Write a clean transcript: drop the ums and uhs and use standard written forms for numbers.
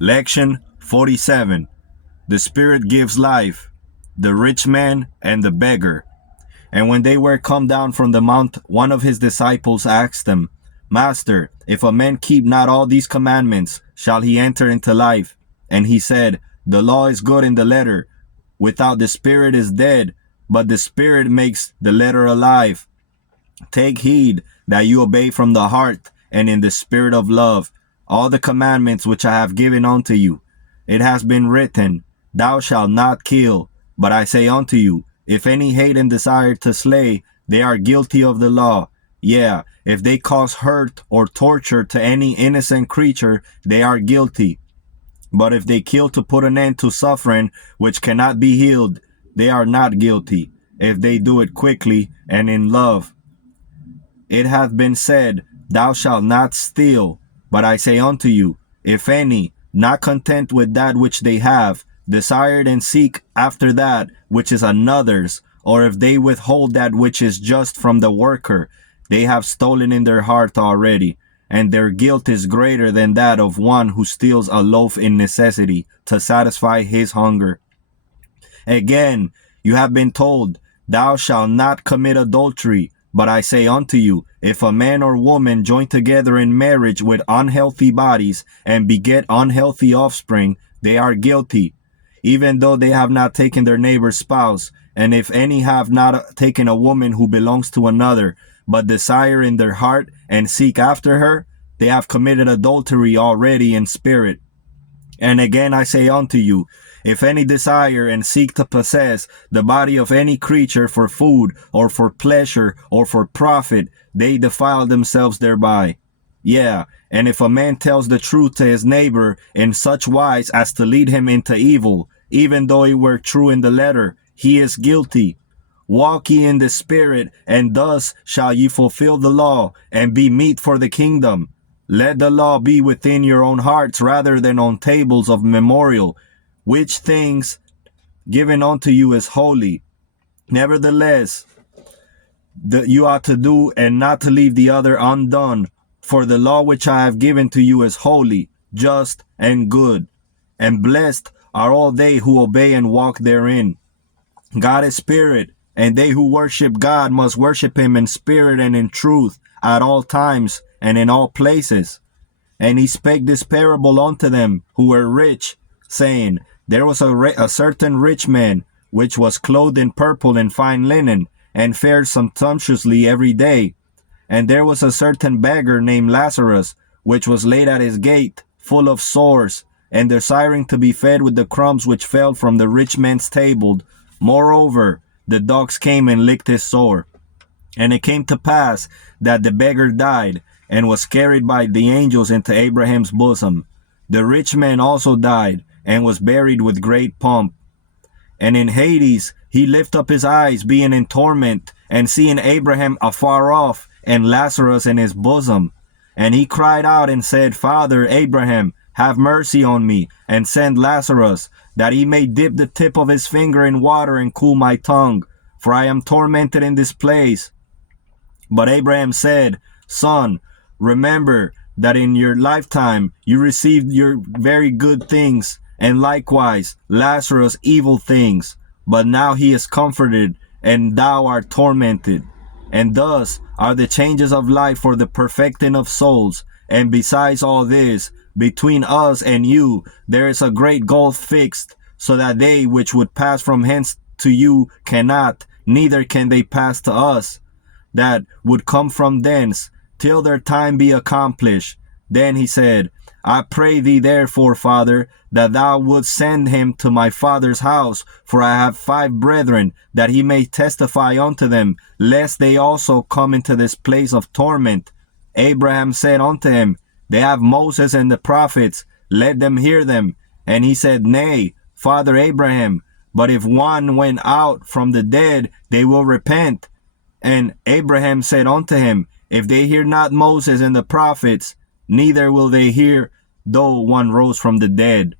Lection 47. The Spirit gives life, the rich man and the beggar. And when they were come down from the mount, one of his disciples asked him, Master, if a man keep not all these commandments, shall he enter into life? And he said, The law is good in the letter, without the Spirit is dead, but the Spirit makes the letter alive. Take heed that you obey from the heart and in the spirit of love all the commandments which I have given unto you. It has been written, Thou shalt not kill. But I say unto you, if any hate and desire to slay, they are guilty of the law. Yeah, if they cause hurt or torture to any innocent creature, they are guilty. But if they kill to put an end to suffering which cannot be healed, they are not guilty, if they do it quickly and in love. It hath been said, Thou shalt not steal. But I say unto you, if any, not content with that which they have, desired and seek after that which is another's, or if they withhold that which is just from the worker, they have stolen in their heart already, and their guilt is greater than that of one who steals a loaf in necessity to satisfy his hunger. Again, you have been told, Thou shalt not commit adultery. But I say unto you, if a man or woman join together in marriage with unhealthy bodies and beget unhealthy offspring, they are guilty, even though they have not taken their neighbor's spouse. And if any have not taken a woman who belongs to another, but desire in their heart and seek after her, they have committed adultery already in spirit. And again I say unto you, if any desire and seek to possess the body of any creature for food or for pleasure or for profit, they defile themselves thereby. Yeah, and if a man tells the truth to his neighbor in such wise as to lead him into evil, even though he were true in the letter, he is guilty. Walk ye in the Spirit, and thus shall ye fulfill the law, and be meet for the kingdom. Let the law be within your own hearts rather than on tables of memorial, which things given unto you is holy. Nevertheless, you ought to do and not to leave the other undone. For the law which I have given to you is holy, just, and good. And blessed are all they who obey and walk therein. God is spirit, and they who worship God must worship him in spirit and in truth at all times and in all places. And he spake this parable unto them who were rich, saying, There was a certain rich man, which was clothed in purple and fine linen, and fared sumptuously every day. And there was a certain beggar named Lazarus, which was laid at his gate, full of sores, and desiring to be fed with the crumbs which fell from the rich man's table. Moreover, the dogs came and licked his sore. And it came to pass that the beggar died, and was carried by the angels into Abraham's bosom. The rich man also died, and was buried with great pomp. And in Hades he lifted up his eyes, being in torment, and seeing Abraham afar off, and Lazarus in his bosom. And he cried out and said, Father Abraham, have mercy on me, and send Lazarus, that he may dip the tip of his finger in water and cool my tongue, for I am tormented in this place. But Abraham said, Son, remember that in your lifetime you received your very good things, and likewise Lazarus evil things. But now he is comforted, and thou art tormented. And thus are the changes of life for the perfecting of souls. And besides all this, between us and you there is a great gulf fixed, so that they which would pass from hence to you cannot, neither can they pass to us that would come from thence, till their time be accomplished. Then he said, I pray thee therefore, Father, that thou wouldst send him to my father's house, for I have 5 brethren, that he may testify unto them, lest they also come into this place of torment. Abraham said unto him, They have Moses and the prophets, let them hear them. And he said, Nay, Father Abraham, but if one went out from the dead, they will repent. And Abraham said unto him, If they hear not Moses and the prophets, neither will they hear, though one rose from the dead.